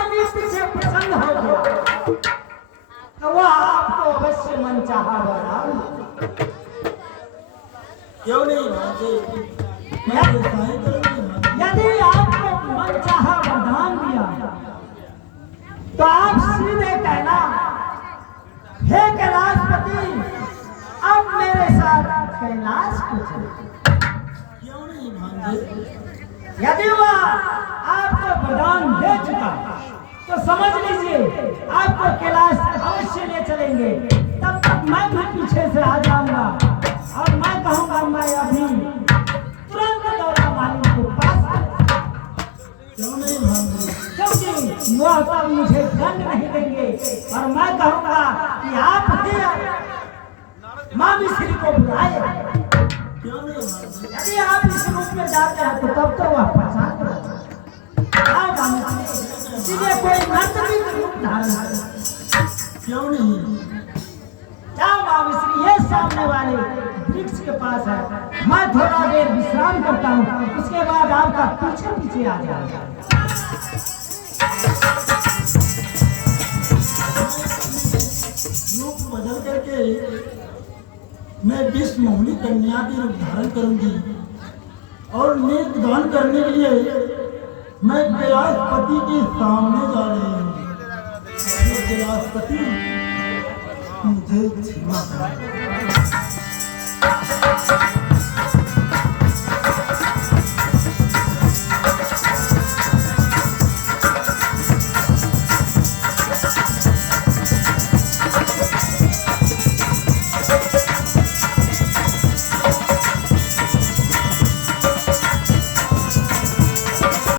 स्वामी पीछे प्रसन्न हो गया तो वह आपको अवश्य मनचाहा वरदान। क्यों नहीं भांजे, मैं व्यवसाय करूंगी। यदि आपको मनचाहा वरदान दिया तो आप सीधे कहना, हे कैलाशपति, अब मेरे साथ कैलाश को चलो। क्यों नहीं भांजे? यदि वह आपको वरदान दे चुका तो समझ लीजिए आपको कैलाश अवश्य ले चलेंगे। तब तक मैं भी पीछे से आ जाऊंगा और मैं कहूंगा मैं अभी तुरंत दौड़ा मालिक को पास। क्यों नहीं भांजे? क्योंकि वह तब मुझे दंड नहीं देंगे और मैं कहूंगा कि आप ही माँ मिश्री को बुलाए। क्यों नहीं भांजे? यदि आप इस रूप में जाते हैं तो तब तो वह पहचान करेगा। सीधे कोई नर्तकी का रूप धारण करे। क्यों नहीं? जाओ माँ मिश्री, ये सामने वाले वृक्ष के पास है, मैं थोड़ा देर विश्राम करता हूँ, उसके बाद आपका पीछे पीछे आ जाएगा। रूप बदल करके मैं विष्णु मोहिनी कन्या के रूप धारण करूंगी और नेत्र दान करने के लिए मैं कैलाशपति के सामने जा रही हूँ। कैलाशपति मुझे क्षमा करें।